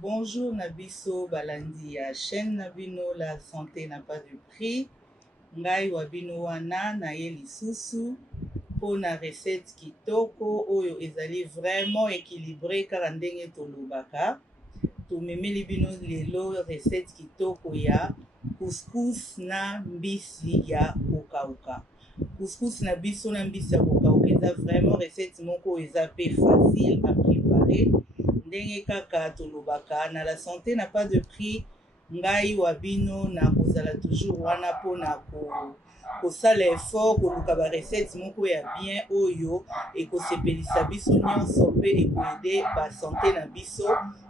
Bonjour Nabiso Balandi ya chaîne Nabino la santé n'a pas de prix. Ngai wabino wana na ye lisusu po na recette kitoko oyo ezali vraiment équilibré kaka ndenge tolobaka. Tomemeli bino lelo recette kitoko ya couscous na mbisi ya kokauka. Couscous na biso na mbisi ya kokauka eza vraiment recette moko eza pe facile à préparer. Ndenge kaka tolobaka na la santé n'a pas de prix. Ngai wabino na kozala toujours wana pona kosala effort koluka ba recette moko ya bien oyo ekosepelisa biso nyonso mpe ekoede ba santé na biso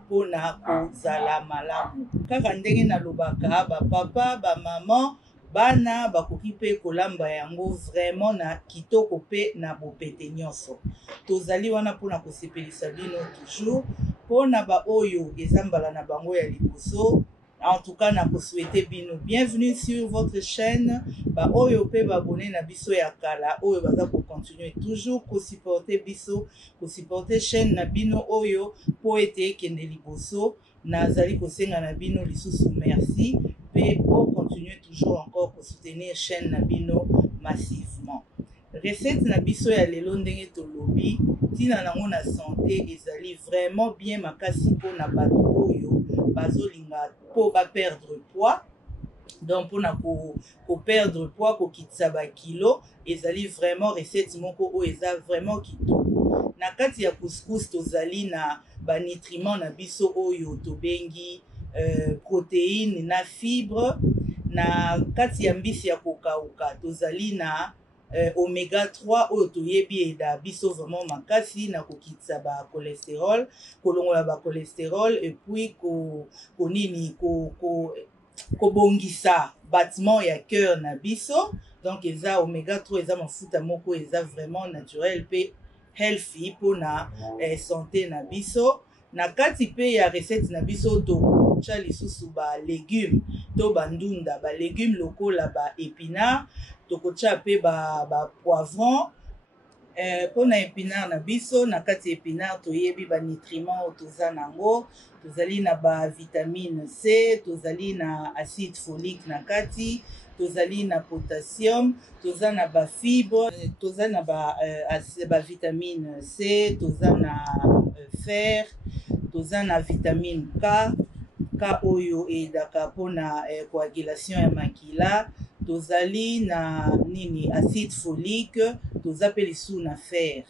pona kozala malamu. Kaka ndenge nalobaka bapapa bamama bana bakoki mpe kolamba yango vraiment na kitoko mpe na bopete nyonso. Tozali wana mpona kosepelisa bino toujours mpona ba oyo eza mbala na bango ya liboso. En tout cas, na souhaité bino bienvenue sur votre chaîne. Ba oyo pe babone na biso ya kala oyo baza ko continuer toujours ko supporter biso, ko supporter chaîne na bino oyo po ete kende liboso. Nazali ko senga na bino lisusu merci pe po continuer toujours encore ko soutenir chaîne na bino massivement. Recette na biso ya lelo ndenge tolobi tina nango na santé ezali vraiment bien makasi mpona bato oyo bazolinga po ba perdre poids. Donc mpona ko perdre poids kokitisa ba kilo ezali vraiment recette moko oyo eza vraiment kitoko. Na kati ya couscous tozali na ba nutriments na biso oyo tobengi protéines na fibre. Na kati ya mbisi ya kokauka tozali na oméga 3 oyo toyebi eda biso vraiment makasi na kokitisa ba cholestérol, kolongola ba cholestérol et puis kobongisa batiment ya cœur na biso. Donc eza oméga 3 eza mafuta moko eza vraiment naturel pe healthy pona santé na biso. Na kati pe ya recette na biso tokotia lisusu ba légumes to bandunda ba légumes lokola ba épinards tokotia pe ba poivron. Pona épinard na biso na kati épinard toyebi ba nutriments toza nango tozali na ba vitamine C, tozali na acide folique na kati, tozali na potassium, toza na ba fibre, toza na ba vitamine C, toza na fer, toza na vitamine K oyo edaka pona coagulation ya makila, tozali na acide folique, toza pe lisu na fer.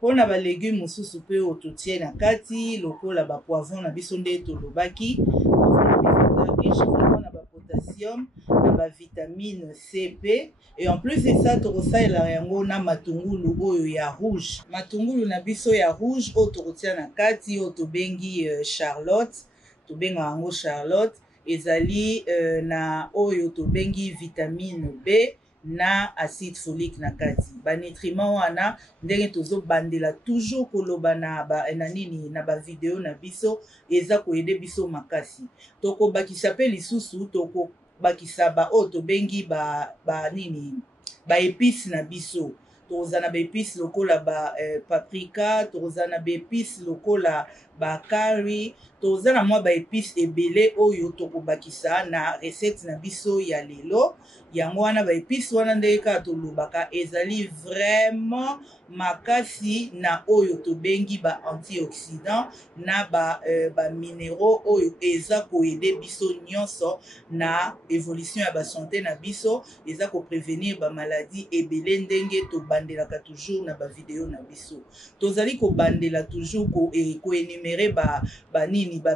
Pona ba légumes mosusu pe oyo totie na kati lokola ba poivron na biso nde tolobaki, poivron na biso eza riche vraiment na ba potassium na ba vitamine C pe. Et en plus de ça tokosalela yango na matungulu oyo ya rouge. Matungulu na biso ya rouge oyo tokotia na kati oyo tobengi charlotte, tobenga yango charlotte ezali na oyo tobengi vitamine B na acide folique na kati. Ba nutriments wana ndenge tozobandela toujours koloba na ba video na biso eza koyede biso makasi. Toko bakisa pe lisusu toko bakisa ba oyo tobengi ba épices na biso. Toza na ba épices lokola ba paprika, toza na ba épices lokola ba curry, toza na mwa ba épices ebele oyo tokobakisa na recette na biso ya lelo. Yango wana ba épices wana ndenge kaka tolobaka ezali vraiment makasi na oyo tobengi ba antioxydants na ba minéraux oyo eza koyede biso nyonso na évolution ya ba santé na biso, eza ko prévenir ba maladies ebele ndenge tobandelaka toujours na ba video na biso. Tozali ko bandela toujours ko énumérer ba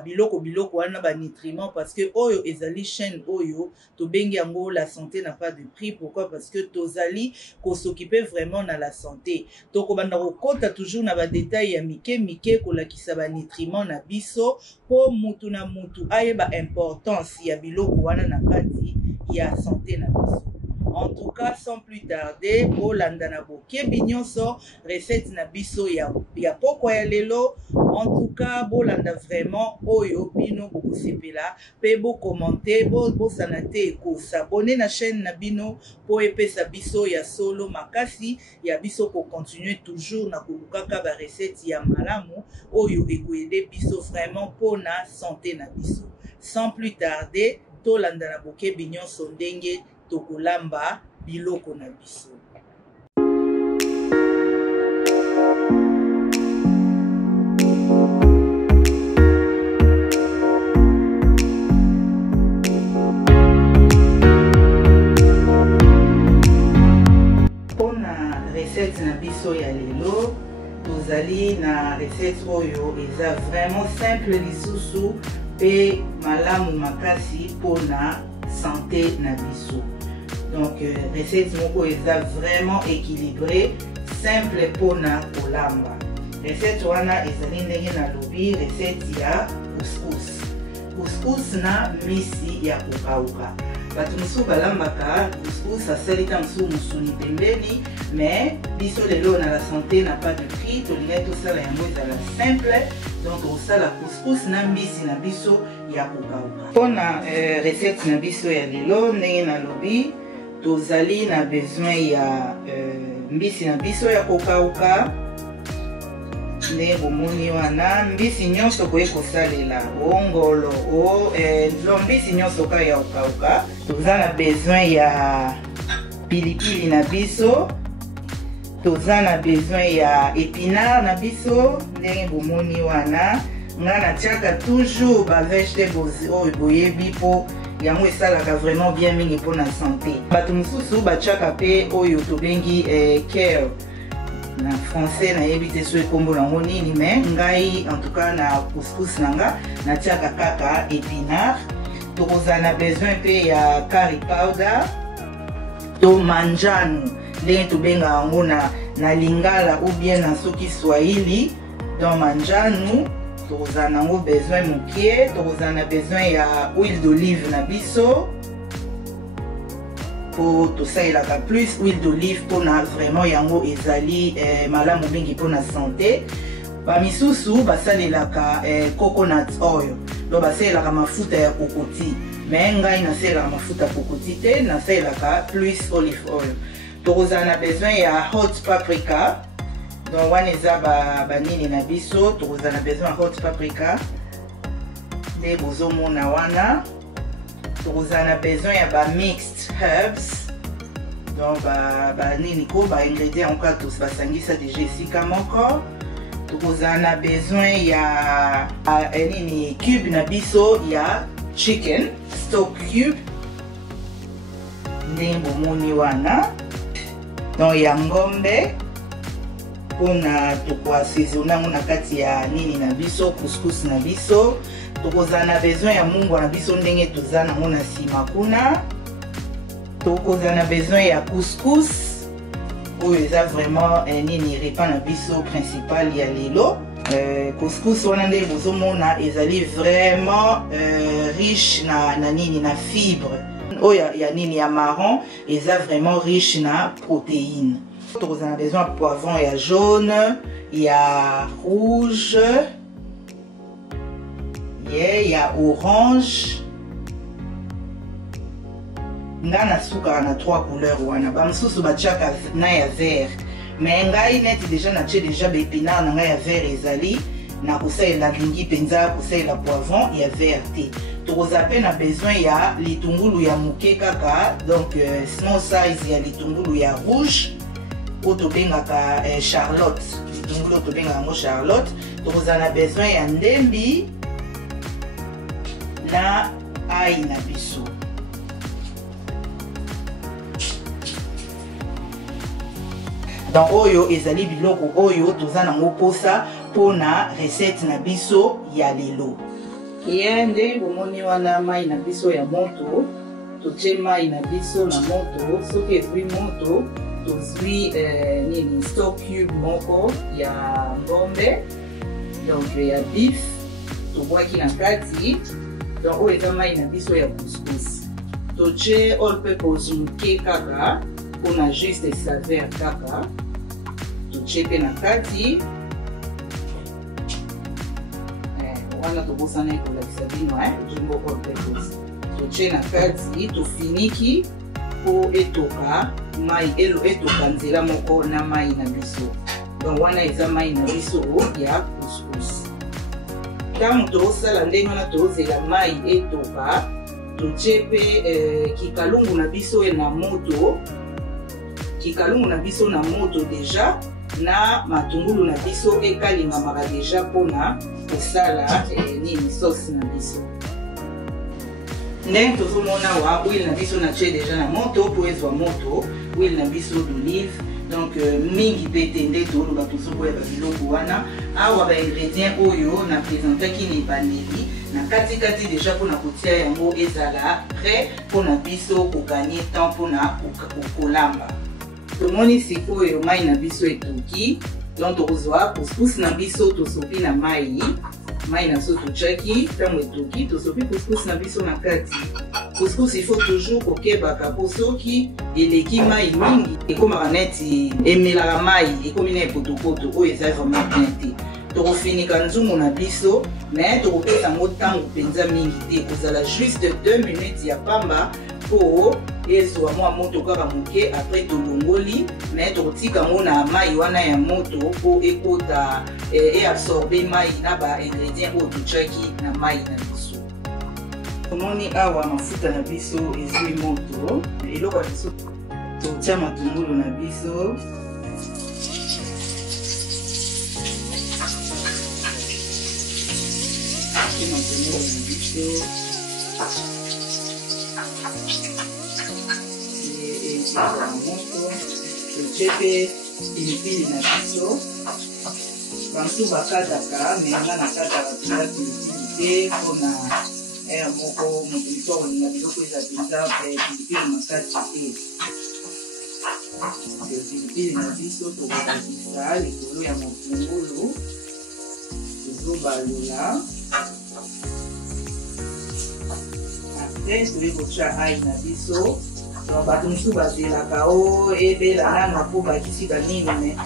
biloko wana ba nutriments parce que oyo ezali chaîne oyo tobengi yango la santé n'a pas de prix. Pourquoi? Parce que tozali ko s'occuper vraiment na la santé. Toko banda ko kota toujours na ba détails ya mike kolakisa ba nutriments na biso po mutu na mutu ayeba importance ya biloko wana na kati ya santé na biso. En tout cas, sans plus tarder, bolanda na bokebi nyonso recette na biso ya poko ya lelo. En tout cas, bolanda vraiment oyo bino bokosepela pe bo commenter bo sanate ko s'abonner na chaîne na bino po epesa biso ya solo makasi ya biso ko continuer toujours na kolukaka ba recette ya malamu oyo ekoyede biso vraiment pona santé na biso. Sans plus tarder, tolanda na bokebi nyonso ndenge tokolamba biloko na biso. Pona recette na biso ya lelo, tozali na recette oyo eza vraiment simple lisusu pe malamu makasi pona santé na biso. Donc recette moko eza vraiment équilibré, simple pona kolamba. Recette wana ezali ndenge na lobi recette ya couscous. Couscous na misi ya kokauka. Bato mosusu balambaka couscous asalita mosusu musuni pembeni, mais biso lelo na la santé n'a pas de prix, tolingai tosala yango ezala simple. Donc osala couscous na mbisi na biso ya kokauka. Pona recette na biso ya lelo ndenge na lobi tozali na besoin ya mbisi na biso ya kokauka. Ndenge bomoni wana mbisi nyonso koye kosalela ongolo mbisi nyonso ka ya kokauka. Toza na besoin ya pilipili na biso, toza na besoin ya épinard na biso ndenge bomoni wana. Nga natiaka toujours ba vegetables oyo boyebi po yango esalaka vraiment bien mingi mpona santé. Bato mosusu batiaka pe oyo tobengi kale na français nayebi te so ekombo nango nini, mais ngai en tout cas na couscous nanga natiaka kaka épinard. Tokozala na besoin pe ya curry powder to manjano ndenge tobenga yango na lingala ou bien na soki swahili. Donc manjano tokozala nango besoin mokie. Tokozala na besoin ya huile d'olive na biso po tosalelaka plus huile d'olive mpona vraiment yango ezali malamu mingi mpona santé. Bamisusu basalelaka coconut oil, donc basalelaka mafuta ya kokoti, mais ngai nasalelaka mafuta ya kokoti te, nasalelaka plus olive oil. Tokozala na besoin ya hot paprika, donc wana eza banini na biso. Tokozala na besoin ya hot paprika nde bozomona wana. Tokozala na besoin ya ba mixed herbs, donc banini ko ba ingrédients encore tous basangisa déjà esika moko. Tokozala na besoin ya nini cube na biso ya chicken stock cube ndenge bomoni wana. Donc ya ngombe mpona tokoassaisonner yango na kati ya nini na biso couscous na biso. Tokozala na besoin ya mungwa na biso ndenge toza nango na nsima kuna. Tokozala na besoin ya couscous oyo eza vraiment nini repas na biso principal ya lelo. Couscous wana nde bozomona ezali vraiment riche na nini na fibre oyo ya nini ya marron, eza vraiment riche na protéines. Tokozala na besoin ya poivron ya jaune, ya rouge, ya orange. Nga nasukaka na 3 couleurs wana, bamosusu batiaka na ya vert, mais ngai neti déjà natie déjà baépinard na ngai ya vert ezali, na kosalela lingi mpenza kosalela poivron ya vert te. Tokozala pe na besoin ya litungulu ya moke kaka, donc small size ya litungulu ya rouge oyo tobengaka charlotte, litungulu oyo tobengaka yango charlotte. Tokozala na besoin ya ndembi na ai na biso. Donc oyo ezali biloko oyo toza nango posa pona recette na biso ya lelo. Yende bomoni wana mai na biso ya moto, totie mai na biso na moto. Soki ezwi moto tozwi nini stock cube moko ya ngombe, donc ya beef tobwaki na kati. Donc oyo eza mai na biso ya couscous. toche all purpose muke kaka pona juste saveur kaka toche pe na kati wana tobosana ekolakisa bino jumbo all purpose toche na kati tofiniki po etoka mai etoka nzela moko na mai na biso donc wana eza mai na biso ya couscous ntango tozosala ndenge wana tozela mai etoka toche pe kikalungu na biso na moto kikalungu na biso na moto deja na matungulu na biso ekalingamaka deja mpona kosala nini sauce na biso ndenge tozomona wa huile na biso na tie deja na moto po ezwa moto huile na biso d'olive donc mingi pe te nde toloba tozokoyeba biloko wana awa baingrédient oyo na présentaki na ebandeli na katikati deja mpona kotia yango ezala prêt mpona biso kokanye temps mpona kolamba tomoni sikoyo mai na biso etoki donc tokozwa couscous na biso tosopi na mai na biso totiaki ntango etoki tosopi couscous na biso na kati couscous il faut toujours kokebaka po soki eleki mai mingi ekomaka neti emelaka mai ekomi na epotopoto oyo eza vraiment bien te tokofinika nzungu na biso mais tokopesa yango ntango mpenza mingi te kozala juste 2 minutes ya pamba po ezwa mwa moto kaka moke apres tolongoli mais tokotika yango na mai wana ya moto po ekota eabsorbe mai na baingrédient oyo totiaki na mai na biso tomoni awa mafuta na biso ezwi moto eloko ya biso totia matungulu na biso matungulu na biso moto totie pe pilipili na biso bantu bakataka menga na kataka mpenza pilipili te mpona moko moto mito akolinga biloko eza mpenza pilipili makati te pilipili na biso tokokokisa likolo ya motungulu tozobalola apres toye kotia ai na biso bato mosusu bazelaka o ebela nano mpo bakisi banini me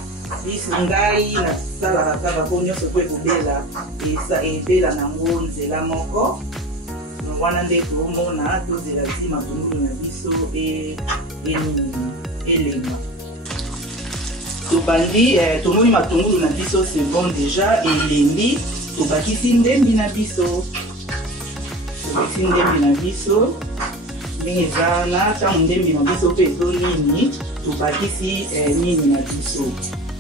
biso ngai nasalaka kaka mpo nyonso po ekobela ebela nango nzela moko wana nde toomona tozela ti matungulu na biso elema tobandi tomoni matungulu na biso c'est bon déjà elembi tobakisi ndembi na biso ndenge eza na ntango ndembi na biso mpe ezo nini tobakisi nini na biso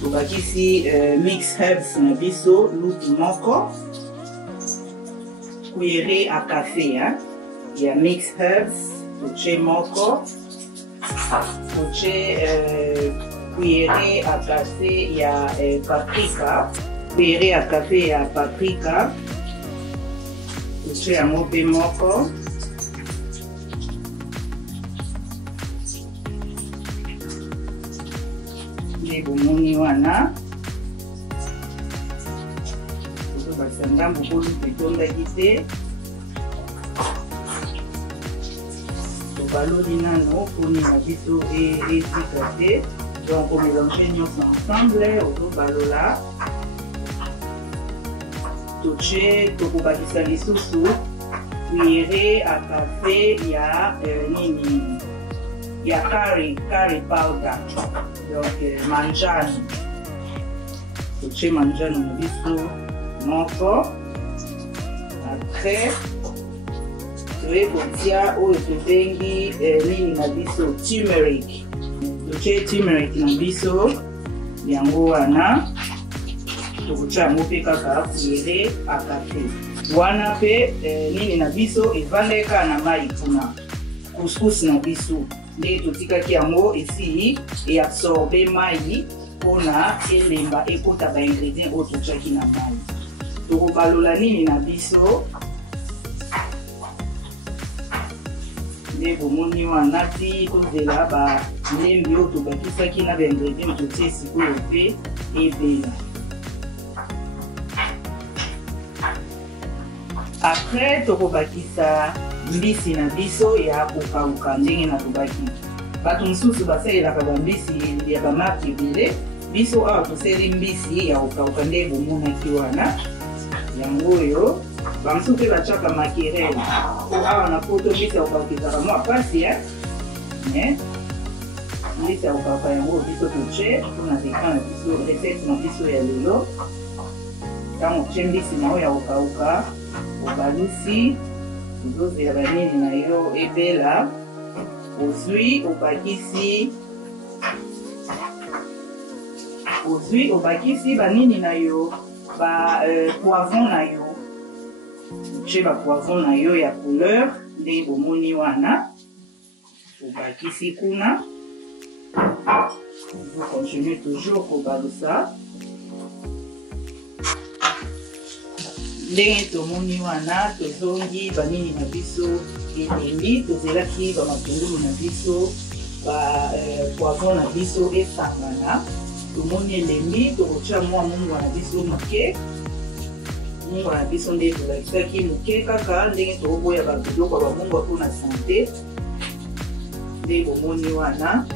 tobakisi mix herbs na biso lutu moko cuillère à café ya mix herbs toche moko toche cuillère à café ya paprika cuillère à café ya paprika toche yango mpe moko nde bomoni wana tozobakisa ngambo po lutu etondaki te tobaloli nano poni na biso etika te donc omélange nyonso ensemble ozobalola toche tokobakisa lisusu cuillère à café ya nini ya curry powder donc manjano toche manjano na biso moko après toye kotia oyo tobengi nini na biso turmeric toche turmeric na biso yango wana tokotia yango mpe kaka cuillère à café wana mpe nini na biso evandeka na mai kuna couscous na biso nde totikaki yango esi eabsorbe mai mpona elemba ekota baingrédient oyo totiaki na mai tokobalola nini na biso nde bomoni wana ti kozela balembi oyo tobakisaki na baingrédient totie sikoyo mpe ebela après tokobakisa mbisi na biso ya kokauka ndenge nalobaki. Bato mosusu basalelaka bambisi ya bamarke ebele, biso awa tosali mbisi ya kokauka nde bomonaki wana. Yango oyo bamosusu mpe batiaka makerele awa na poto mbisi ya kokauka ezaka mwa pasi mbisi ya kokauka yango biso toche mpona dekran na biso resete na biso ya lelo. Ntango otie mbisi na oyo ya kokauka obalusi ozozela banini na yo ebela, ozwi obakisi banini na yo ba poivron na yo, otie ba poivron na yo ya couleur ndenge bomoni wana obakisi kuna. Vous continuez toujours kobalusa ndenge tomoni wana. Tozongi banini na biso elembi, tozelaki bamatungulu na biso, ba poivron na biso esangana. Tomoni elembi, tokotia mwa mungwa na biso moke. Mungwa na biso nde tolakisaki moke kaka ndenge tokoboya babiloko ya bamungwa mpona sante nde bomoni wana.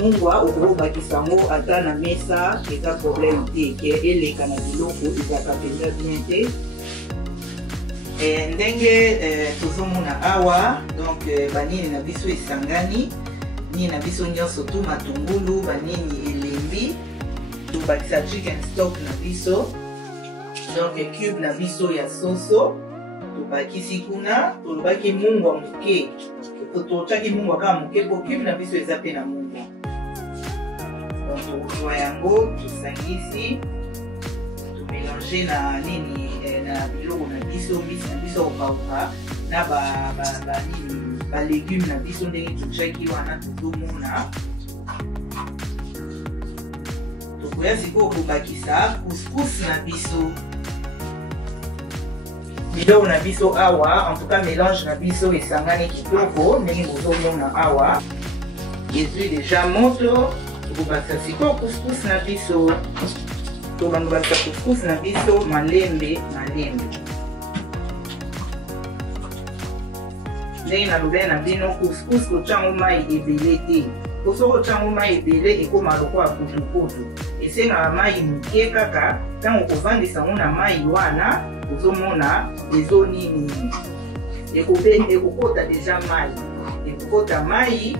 Mungwa okobakisa yango ata na mesa eza problème te, ke eleka na biloko ezaka mpenza bien te. Ndenge tozomona awa, donc banini na biso esangani, nini na biso nyonso tu matungulu, banini elembi, tobakisa chicken stock na biso, donc cube na biso ya soso tobakisi kuna. Tolobaki mungwa moke, totiaki mungwa kaka moke po cube na biso eza pe na mungwa. Donc tokozwa yango tosangisi, tomélange na nini na biloko na biso, mbisi na biso kokauka na ba légume na biso ndenge totiaki wana tozomona. Tokoya sikoyo kobakisa couscous na biso, biloko na biso awa. En tout cas mélange na biso esangani kitoko ndenge bozomona awa, ezwi deja moto. Tokobakisa sikoyo couscous na biso, tobanda bakisa couscous na biso malembe. Ndenge nalobi na bino couscous kotiango mai ebele te, po soki otiango mai ebele ekoma lokola putuputu, esengaka mai moke kaka. Ntango okovandisa yango na mai wana ozomona ezonini ekokota deja mai, ekokota mai.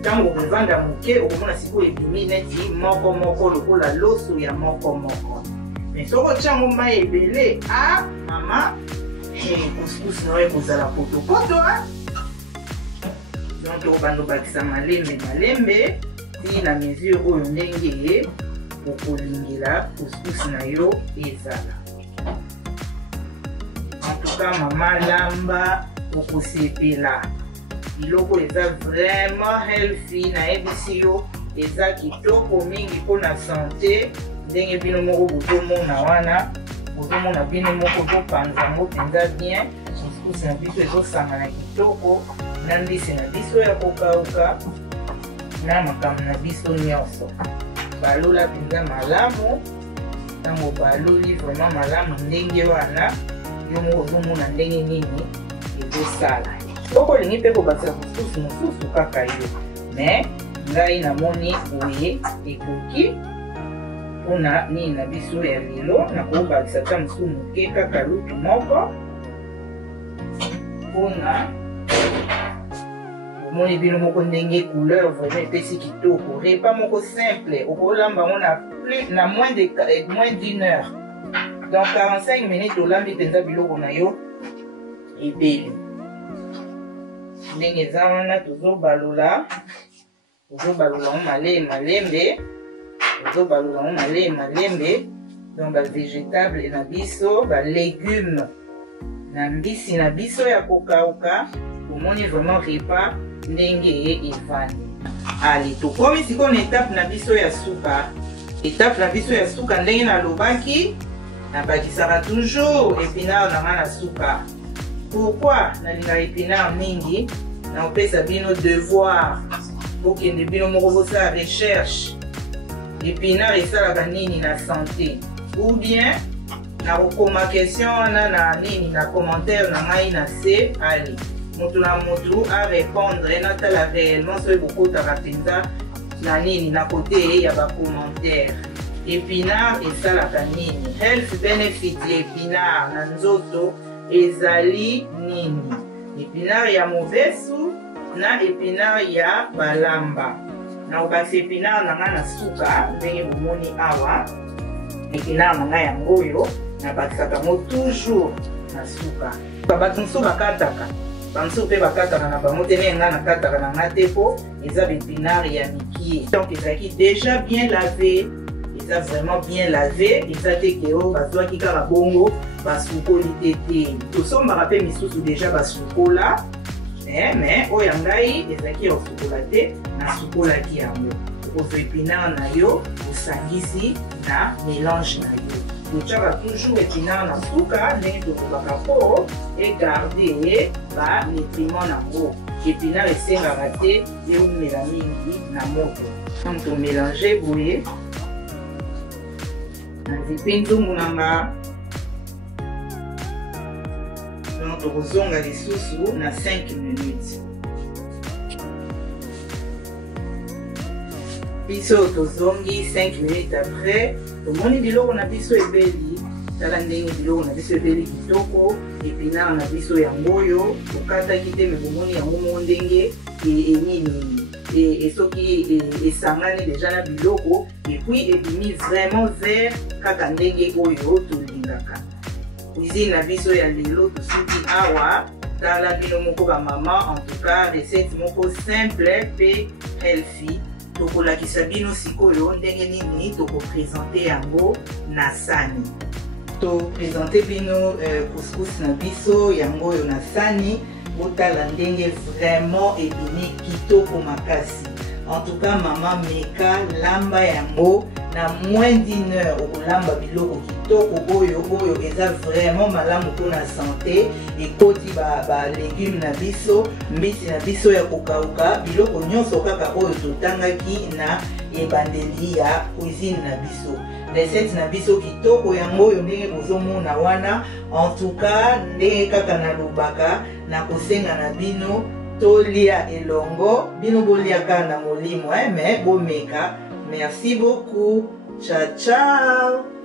Ntango okovanda moke okomona sikoyo ebimi neti moko lokola loso ya moko. Mais soki otiango mai ebele, mama couscous na oyo ekozala potopoto. Donc tokobanda obakisa malembe ti na mesure oyo ndenge okolingela couscous na yo ezala. En tout cas mama lamba okosepela, biloko eza vraiment healthy, nayebisi yo eza kitoko mingi mpona sante. Ndenge bino moko bozomona wana, bozomona bino moko bopanza yango mpenza bien. Couscous na biso ezosangana kitoko na mbisi na biso ya kokauka na makambo na biso nyonso. Balola mpenza malamu, ntango baloli vraiment malamu ndenge wana, yo moko ozomona ndenge nini ezosala. Soko olingi mpe kobakisa couscous mosusu kaka yo, mais ngai namoni boye ekoki mpona nini na biso ya lelo. Nakobakisa ta mosusu moke kaka lutu moko mpona omoni bino moko ndenge couleur vraiment epesi kitoko. Repas moko simple okolamba ngo na moins d'une heure, donc 45 minutes olambi mpenza biloko na yo ebele. Ndenge eza wana tozobalola ngo malembe, donc ba végétable na biso, ba légume na mbisi na biso ya kokauka. Omoni vraiment repas ndenge evandi. Allez, tokomi sikoyo na étape na biso ya suka. Étape na biso ya suka ndenge nalobaki, nabakisaka toujours épinard na nga na suka. Pourquoi nalinga épinard mingi? Naopesa bino devoir okende bino moko bosala recherche. Épinard esalaka nini na santé, ou bien nakokoma question wana na nini na commentaire na ngai na se. Ali moto na moto a répondre na tala réellement so beaucoup ta rapenza na nini na côté ya ba commentaire. Épinard esalaka nini? Health benefit ya épinard na nzoto ezali nini? Épinard ya mobesu na épinard ya balamba. Na obasi épinard na nga na suka ndenge bomoni awa. Épinard na nga yango oyo na bakisaka mo toujours na suka. Bato mosusu bakataka. Banso pe bakataka na bango te me nga nakataka na nga te po eza épinard ya mikie. Donc ezalaki déjà bien lavé. Ils vraiment bien lavé, ils ont été que qui kara bongo basukoli tete. Tout ça m'a rappelé misusu déjà basukola. Mais oyangai ezaki osukolaté na sukola ki yango. Au épinard na yo, osangisi na mélange na yo. Tochaka toujours épinard na suka ndenge tokobaka po et garder ba nutriments na ngo. Épinard esengaka te eumela mingi na moto. Donc to mélanger boye. Nzipindu munanga donc tozonga lisusu na 5 minutes. Biso tozongi 5 minutes après tomoni biloko na biso ebeli tala ndenge biloko na biso ebeli kitoko épinard na biso yango oyo tokataki te me bomoni yango mo ndenge enini et soki esangani déjà na biloko et puis ebimi vraiment vert kaka ndenge oyo tolingaka. Cuisine na biso ya lelo tosuki awa tala bino moko ba mama, en tout cas recette moko simple pe healthy. Tokolakisa bino sikoyo ndenge nini tokopresente yango na sani. Topresente bino couscous na biso yango oyo na sani. Botala ndenge vraiment ebini kitoko makasi. En tout cas maman meka lamba yango na moins d'une heure okolamba biloko kitoko oyo eza vraiment malamu mpona santé ekoti ba légumes na biso mbisi na biso ya kokauka biloko nyonso kaka oyo totangaki na ebandeli ya cuisine na biso. Recette na biso kitoko yango oyo ndenge bozomona wana. En tout cas ndenge kaka na lobaka na kosenga na bino tolia elongo bino boliaka na molimo mais bomeka. Merci beaucoup. Ciao ciao.